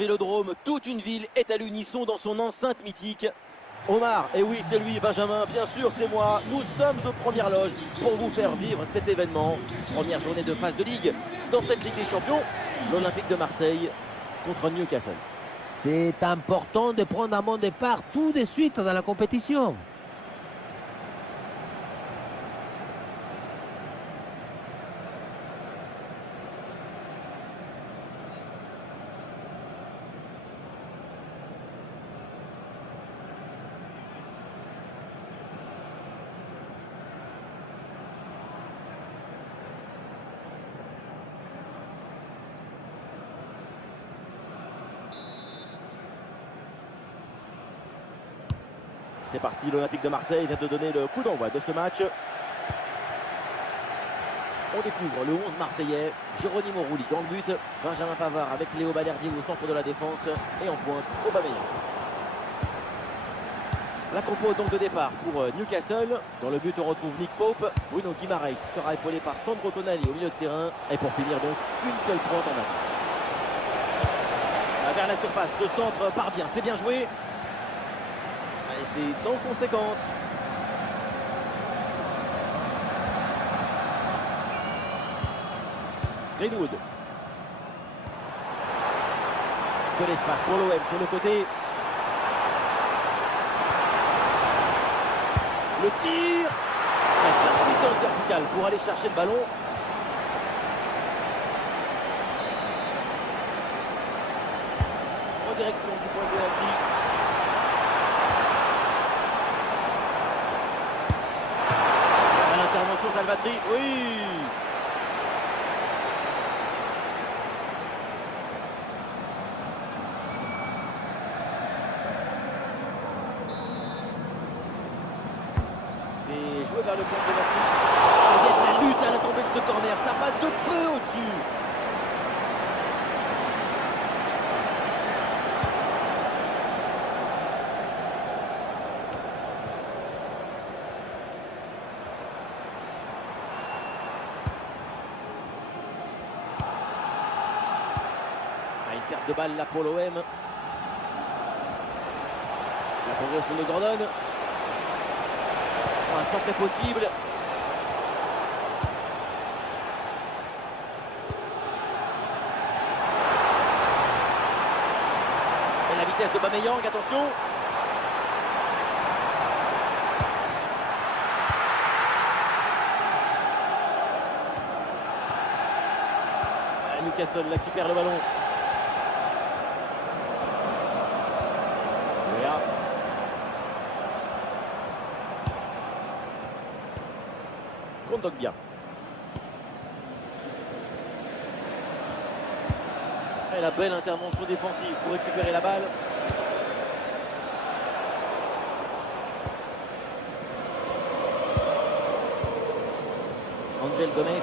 Vélodrome, toute une ville est à l'unisson dans son enceinte mythique. Omar, et oui c'est lui, Benjamin, bien sûr c'est moi, nous sommes aux premières loges pour vous faire vivre cet événement. Première journée de phase de Ligue dans cette Ligue des Champions, l'Olympique de Marseille contre Newcastle. C'est important de prendre un bon départ tout de suite dans la compétition. C'est parti, l'Olympique de Marseille vient de donner le coup d'envoi de ce match. On découvre le 11 marseillais, Geronimo Rulli dans le but, Benjamin Pavard avec Léo Balerdi au centre de la défense et en pointe Aubameyang. La compo donc de départ pour Newcastle. Dans le but on retrouve Nick Pope, Bruno Guimaraes sera épaulé par Sandro Tonali au milieu de terrain et pour finir donc une seule pointe en attaque. Vers la surface, le centre part bien, c'est bien joué. Et c'est sans conséquence. Greenwood. De l'espace pour l'OM sur le côté. Le tir. Un petit vertical pour aller chercher le ballon. En direction du point de pénalty. L'intervention salvatrice, oui. C'est joué vers le point de pénalty. Il y a de la lutte à la tombée de ce corner, ça passe de peu au-dessus. Une perte de balle là pour l'OM. La progression de Gordon. Un centre est possible. Et la vitesse de Aubameyang, attention. Newcastle là qui perd le ballon. Kondogbia. Et la belle intervention défensive pour récupérer la balle. Angel Gomez.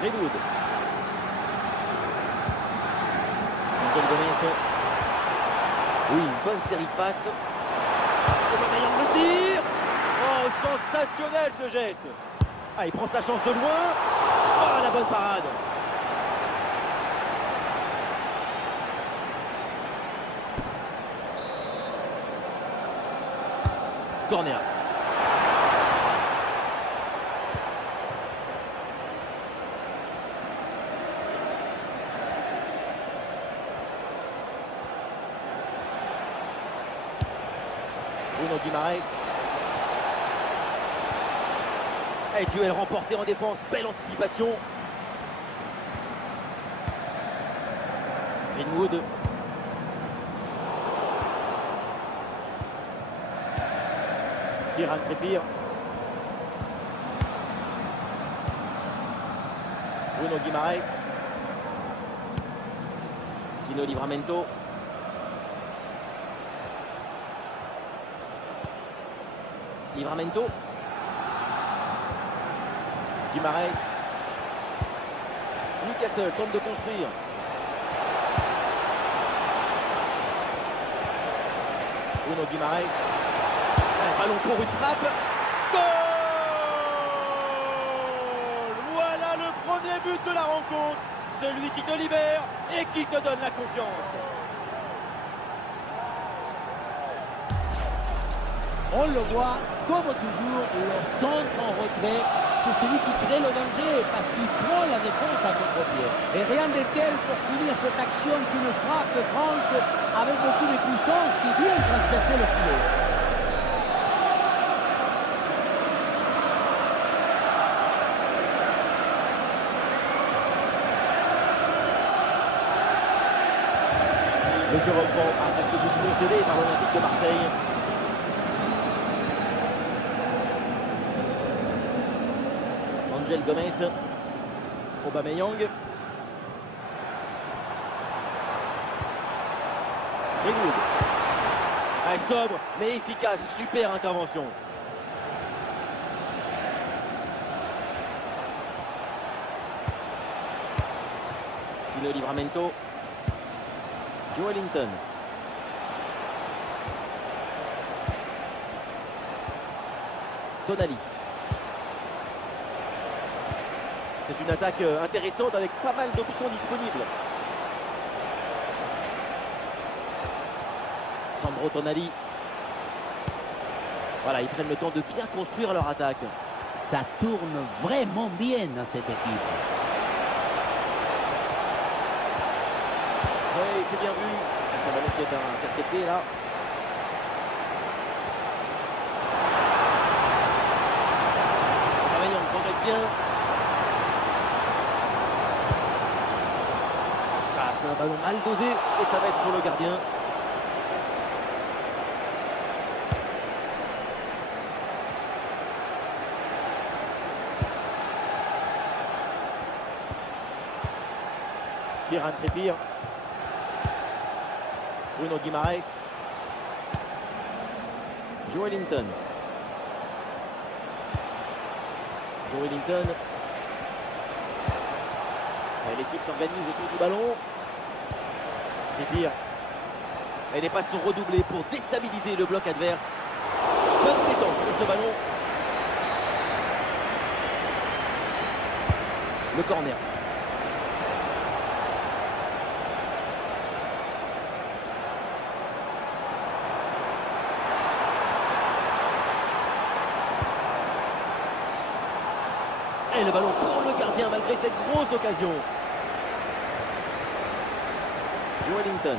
Greenwood. Angel Gomez. Oui, une bonne série de passes. Aubameyang le tir. Oh, sensationnel ce geste. Ah, il prend sa chance de loin. Oh, la bonne parade. Corner. Bruno Guimaraes. Et duel remporté en défense. Belle anticipation. Greenwood. Kieran Trippier. Bruno Guimaraes. Tino Livramento. Livramento. Guimaraes. Newcastle tente de construire. Bruno Guimaraes. Un ballon pour une frappe. Goal! Voilà premier but de la rencontre. Celui qui te libère et qui te donne la confiance. On le voit, comme toujours, le centre en retrait, c'est celui qui crée le danger parce qu'il prend la défense à contre-pied. Et rien de tel pour finir cette action qu'une frappe franche avec beaucoup de puissance qui vient transpercer le filet. Le jeu reprend après ce but concédé par l'Olympique de Marseille. Angel Gomez, Aubameyang, Greenwood. Sobre mais efficace, super intervention. Tino Livramento, Joelinton. Tonali. C'est une attaque intéressante avec pas mal d'options disponibles. Sandro Tonali. Voilà, ils prennent le temps de bien construire leur attaque. Ça tourne vraiment bien dans cette équipe. Oui, c'est bien vu. C'est un ballon qui est intercepté là. Aubameyang progresse bien. Ah, c'est un ballon mal dosé et ça va être pour le gardien. Kieran Trippier. Bruno Guimaraes. Joelinton. L'équipe s'organise autour du ballon. Trippier. Et les passes sont redoublées pour déstabiliser le bloc adverse. Bonne détente sur ce ballon. Le corner. Et le ballon pour le gardien malgré cette grosse occasion. Joelinton.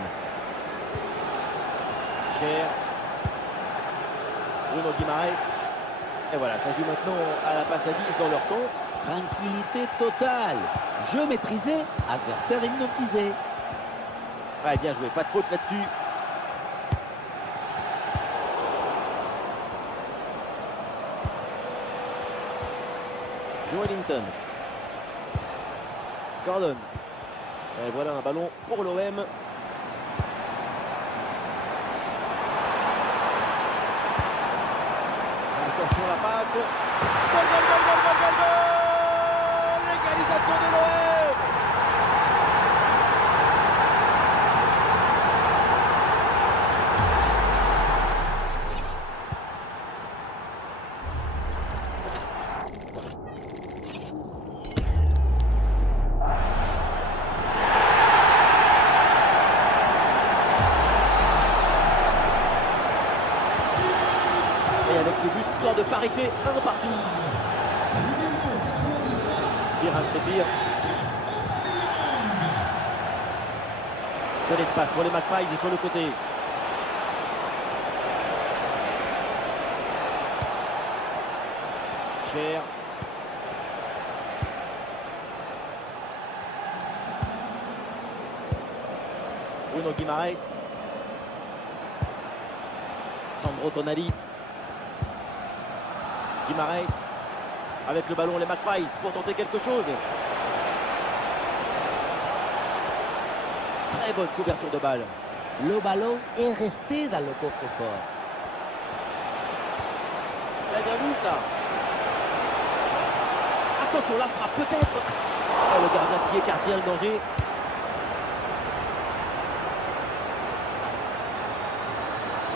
Cher. Bruno Guimaraes. Et voilà, ça joue maintenant à la passe à 10 dans leur ton. Tranquillité totale. Jeu maîtrisé, adversaire hypnotisé. Ouais, bien joué, pas de faute là-dessus. Joelinton. Gordon. Et voilà un ballon pour l'OM. Attention la passe. Goal, goal, goal, goal, goal, goal, goal. L'égalisation de l'OM. Et avec ce but, score de parité, 1 partout. Kieran Trippier. De l'espace pour les Magpies sur le côté. Cher. Bruno Guimaraes. Sandro Tonali. Guimaraes. Avec le ballon, les Magpies pour tenter quelque chose. Très bonne couverture de balle. Le ballon est resté dans le coffre-fort. Très bien vu ça. Attention, la frappe peut-être. Oh, le gardien qui écarte bien le danger.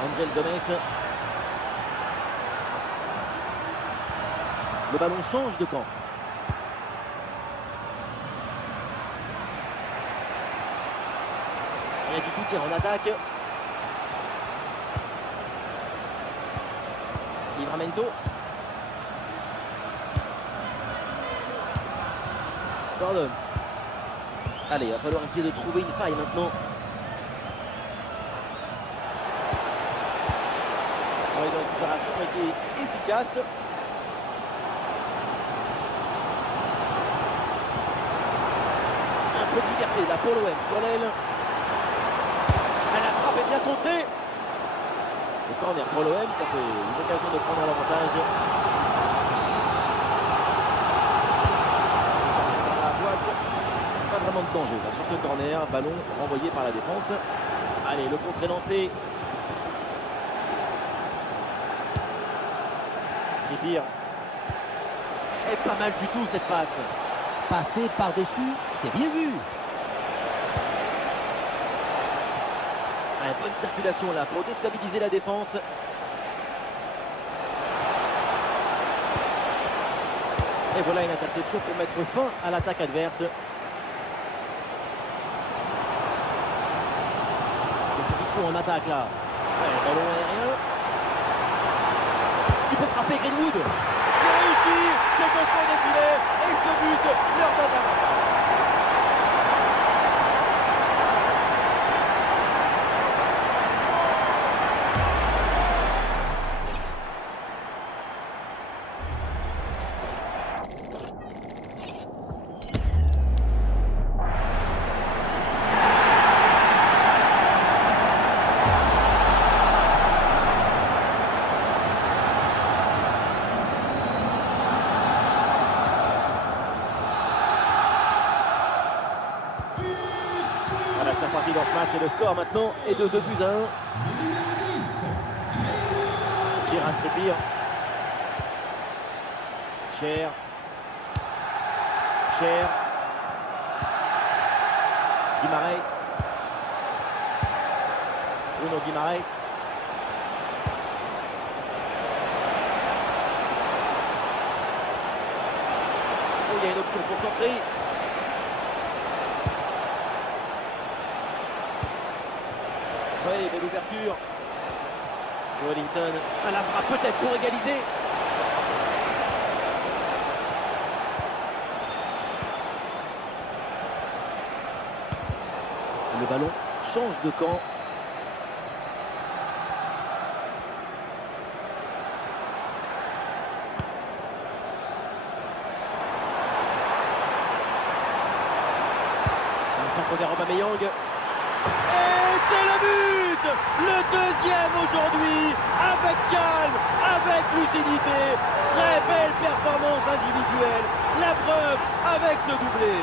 Angel Gomez. Le ballon change de camp. Il y a du soutien en attaque. Livramento. Gordon. Allez, il va falloir essayer de trouver une faille maintenant. Le travail de récupération a été efficace. Un peu de liberté là pour l'OM sur l'aile. La frappe est bien contrée. Le corner pour l'OM, ça fait une occasion de prendre l'avantage. Dans la boîte, pas vraiment de danger là, sur ce corner. Ballon renvoyé par la défense. Allez, le contre est lancé. Trippier. Et pas mal du tout cette passe. Passer par-dessus, c'est bien vu. Bonne circulation là pour déstabiliser la défense. Et voilà une interception pour mettre fin à l'attaque adverse. Des solutions en attaque là. Ouais, ballon aérien. Il peut frapper Greenwood. C'est réussi. C'est au fond des filets. Et ce but leur donne l'avantage. Voilà, c'est reparti dans ce match et le score maintenant est de 2 buts à 1. Kieran Trippier. Cher. Guimaraes. Bruno Guimaraes. Oh, il y a une option pour centrer. Oui, belle ouverture. Joelinton à la frappe peut-être pour égaliser. Le ballon change de camp. Un centre vers Aubameyang. Et c'est le but! Le deuxième aujourd'hui, avec calme, avec lucidité. Très belle performance individuelle. La preuve avec ce doublé.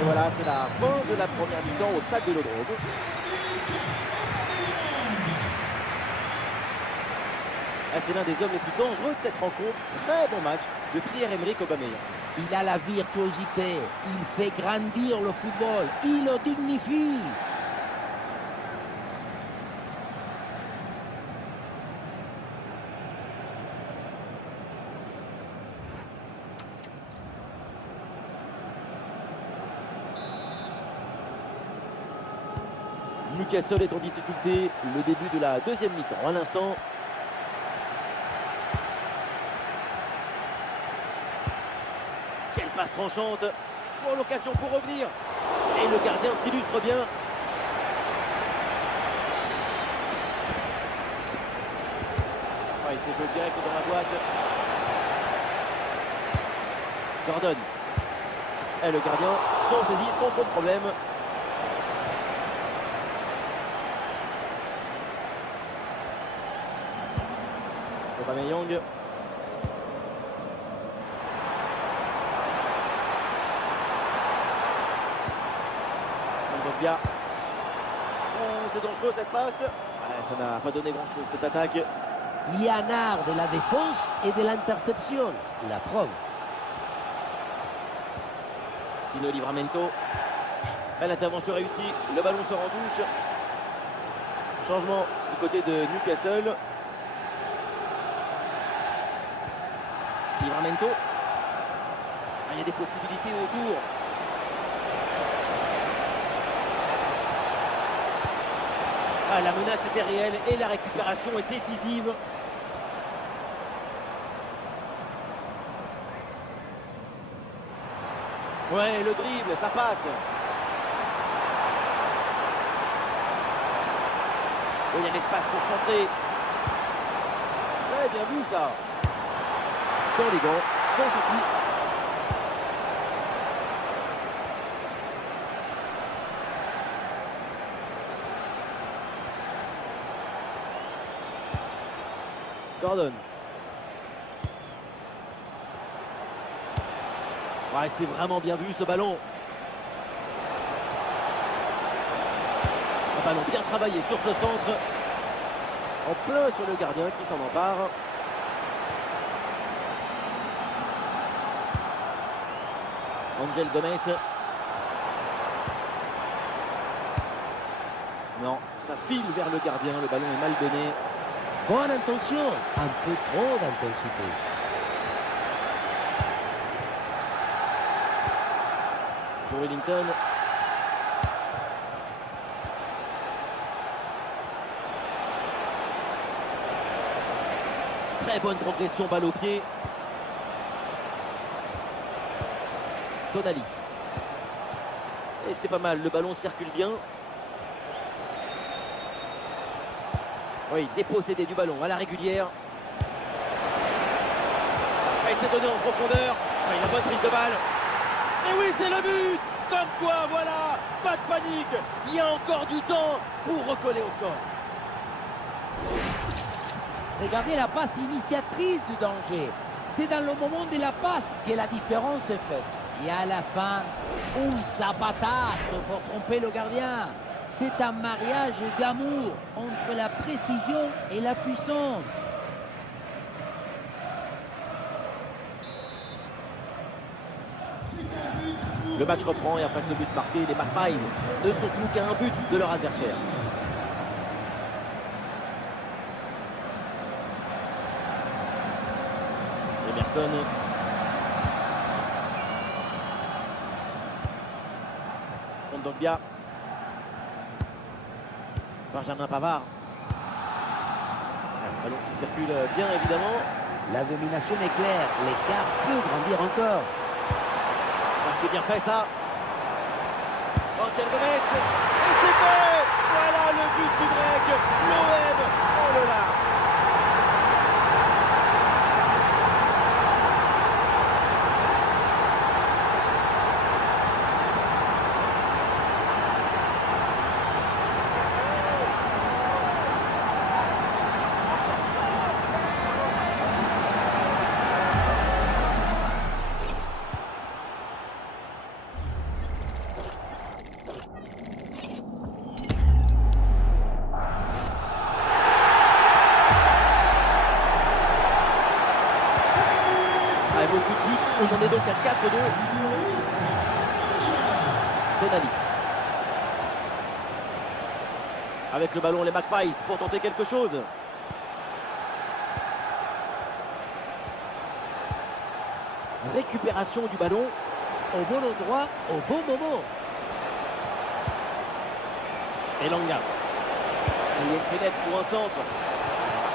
Et voilà, c'est la fin de la première mi-temps au stade Vélodrome. C'est l'un des hommes les plus dangereux de cette rencontre. Très bon match de Pierre-Emerick Aubameyang. Il a la virtuosité, il fait grandir le football, il le dignifie. Newcastle est en difficulté. Le début de la deuxième mi-temps. À l'instant. Quelle passe tranchante. Oh, l'occasion pour revenir. Et le gardien s'illustre bien. Ouais, il s'est joué direct dans la boîte. Gordon. Et le gardien sans saisie, sans trop de problème. Aubameyang. Ndobia. Oh, c'est dangereux cette passe. Ouais, ça n'a pas donné grand chose cette attaque. Il y a un art de la défense et de l'interception. La preuve. Tino Livramento. Belle intervention réussie. Le ballon sort en touche. Changement du côté de Newcastle. Livramento. Ah, il y a des possibilités autour. Ah, la menace était réelle et la récupération est décisive. Ouais, le dribble, ça passe. Oh, il y a l'espace pour centrer. Très bien vu ça. Dans les gants, sans souci. Gordon. Ouais, c'est vraiment bien vu ce ballon. Un ballon bien travaillé sur ce centre. En plein sur le gardien qui s'en empare. Angel Gomez. Non, ça file vers le gardien. Le ballon est mal donné. Bonne intention, un peu trop d'intensité. Joe Wellington. Très bonne progression, balle au pied. Tonali. Et c'est pas mal, le ballon circule bien. Oui, dépossédé du ballon à la régulière. Et c'est donné en profondeur. Oui, la bonne prise de balle. Et oui, c'est le but. Comme quoi, voilà, pas de panique. Il y a encore du temps pour recoller au score. Regardez la passe initiatrice du danger. C'est dans le moment de la passe que la différence est faite. Et à la fin, un zapatazo pour tromper le gardien. C'est un mariage d'amour entre la précision et la puissance. Le match reprend et après ce but marqué, les Magpies ne sont plus qu'à un but de leur adversaire. Emerson. Kondogbia. Benjamin Pavard. Un ballon qui circule bien évidemment. La domination est claire. L'écart peut grandir encore. Ah, c'est bien fait ça. Angel Gomez. Et c'est fait. Voilà le but du grec. L'OM en le large. Beaucoup de buts, on en est donc à 4-2. Tonali. Avec le ballon, les Magpies pour tenter quelque chose. Récupération du ballon. Au bon endroit, au bon moment. Et Langa. Il y a une fenêtre pour un centre.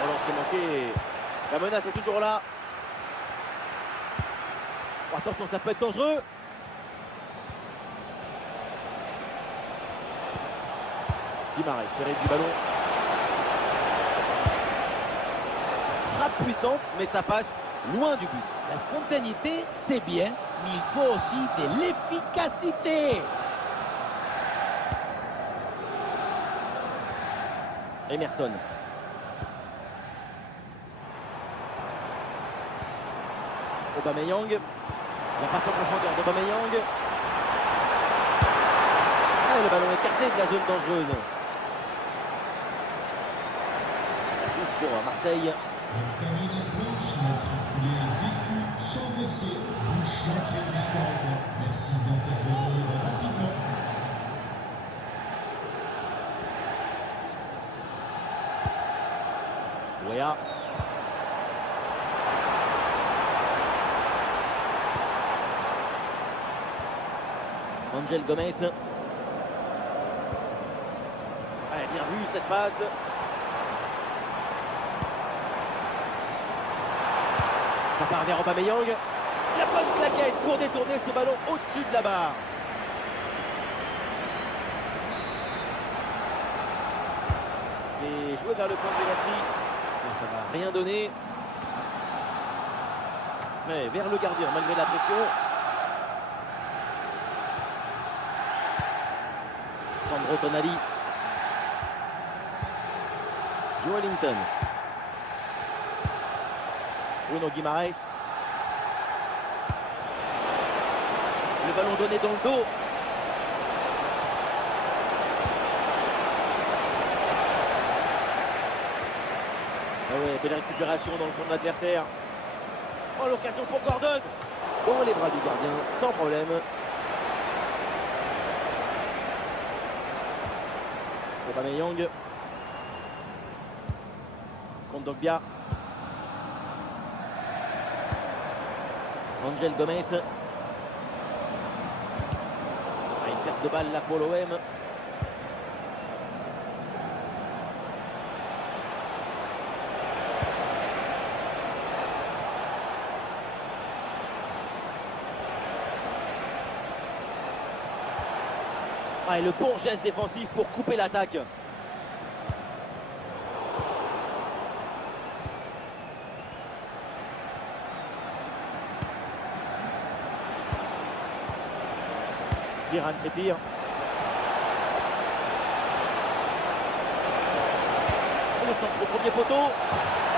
Relancé manqué. La menace est toujours là. Oh, attention, ça peut être dangereux. Guimarães, serré du ballon. Frappe puissante, mais ça passe loin du but. La spontanéité, c'est bien, mais il faut aussi de l'efficacité. Emerson. Aubameyang. La passe en profondeur d'Aubameyang. Ah, le ballon écarté de la zone dangereuse. Ça touche pour Marseille. Terminé blanche, matriculé vécu sans blessé, bouche l'entrée du score. Merci d'intervenir rapidement. Wea. Angel Gomez. Ouais, bien vu cette passe. Ça part vers Aubameyang. La bonne claquette pour détourner ce ballon au-dessus de la barre. C'est joué vers le point de pénalty. Mais ça va rien donner. Mais vers le gardien malgré la pression. Sandro Tonali. Joelinton. Bruno Guimaraes. Le ballon donné dans le dos. Ah ouais, belle récupération dans le camp de l'adversaire. Oh, l'occasion pour Gordon. Dans les bras du gardien, sans problème. Aubameyang. Kondogbia. Angel Gomez. Ah, une perte de balle là pour l'OM. Ah, et le bon geste défensif pour couper l'attaque. Kieran Trippier. Le centre au premier poteau.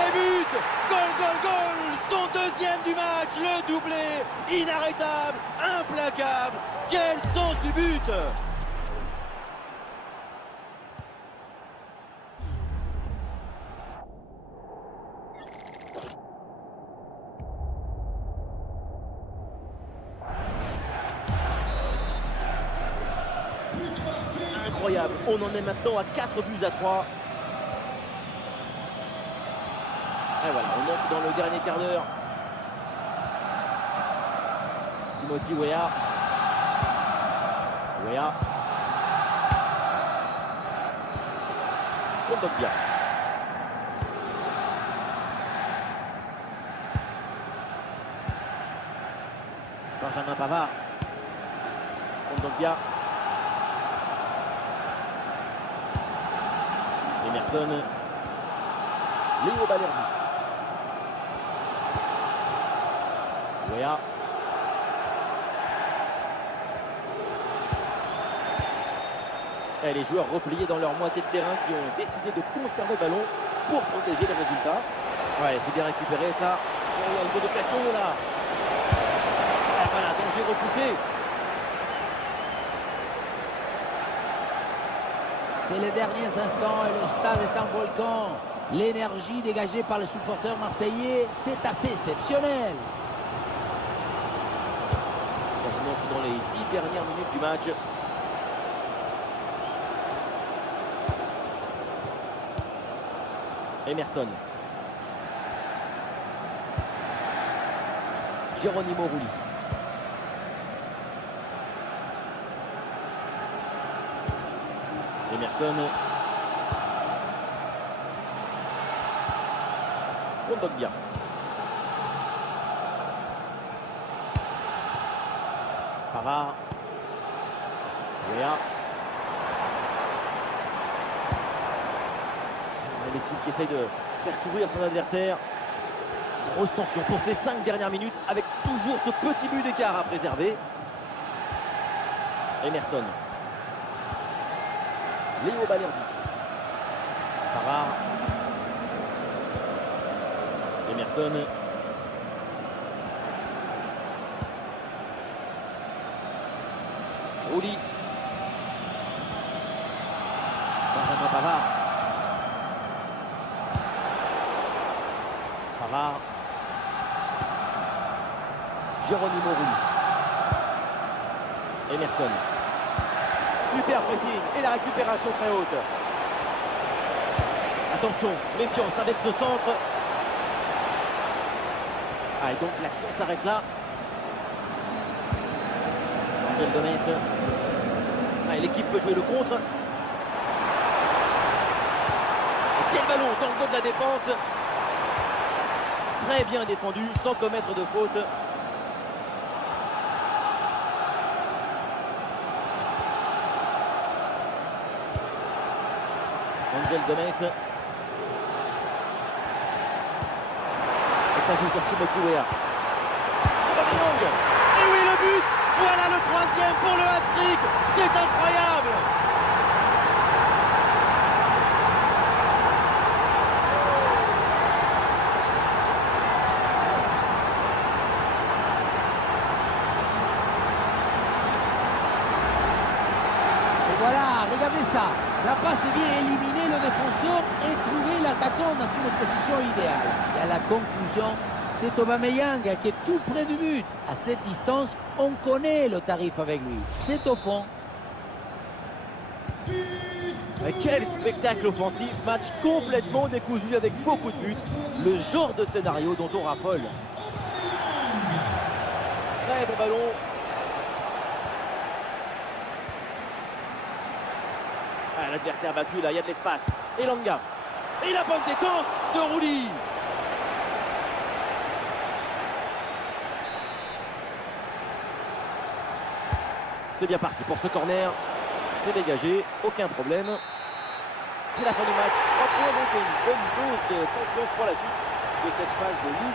Et but! Goal, goal, goal! Son deuxième du match, le doublé. Inarrêtable, implacable. Quel sens du but! Incroyable, on en est maintenant à 4 buts à 3. Et voilà, on entre dans le dernier quart d'heure. Timothy Weah. Weah. Kondogbia. Benjamin Pavard. Kondogbia. Emerson. Léo Balerdi. Weah. Et les joueurs repliés dans leur moitié de terrain qui ont décidé de conserver le ballon pour protéger les résultats. Ouais, c'est bien récupéré ça. Oh, il y a une bonne occasion là. Et voilà, danger repoussé. C'est les derniers instants et le stade est en volcan. L'énergie dégagée par les supporters marseillais, c'est assez exceptionnel. On entre dans les 10 dernières minutes du match. Emerson. Geronimo Rulli. Emerson. Kondogbia. Pavard. Weah. L'équipe qui essaye de faire courir son adversaire. Grosse tension pour ces 5 dernières minutes avec toujours ce petit but d'écart à préserver. Emerson. Léo Balerdi. Pavard. Emerson. Rulli. Benjamin Pavard. Pavard. Geronimo Rulli. Emerson. Super pressing et la récupération très haute. Attention, méfiance avec ce centre. Ah, et donc l'action s'arrête là. Angel Gomez. Ah, et l'équipe peut jouer le contre. Et quel ballon dans le dos de la défense. Très bien défendu, sans commettre de faute. Angel Gomez. Et ça joue sur Timothy Weah. Et oui, le but. Voilà le troisième pour le hat-trick. C'est incroyable. Et voilà, regardez ça. La passe est bien éliminée, le défenseur et trouver l'attaquant dans une position idéale. Et à la conclusion, c'est Aubameyang qui est tout près du but. À cette distance, on connaît le tarif avec lui. C'est au fond. Quel spectacle offensif, match complètement décousu avec beaucoup de buts. Le genre de scénario dont on raffole. Très bon ballon. Ah, l'adversaire battu, là, il y a de l'espace. Elanga. Et la bonne détente de Rulli. C'est bien parti pour ce corner. C'est dégagé, aucun problème. C'est la fin du match. 3 points, donc une bonne dose de confiance pour la suite de cette phase de Ligue.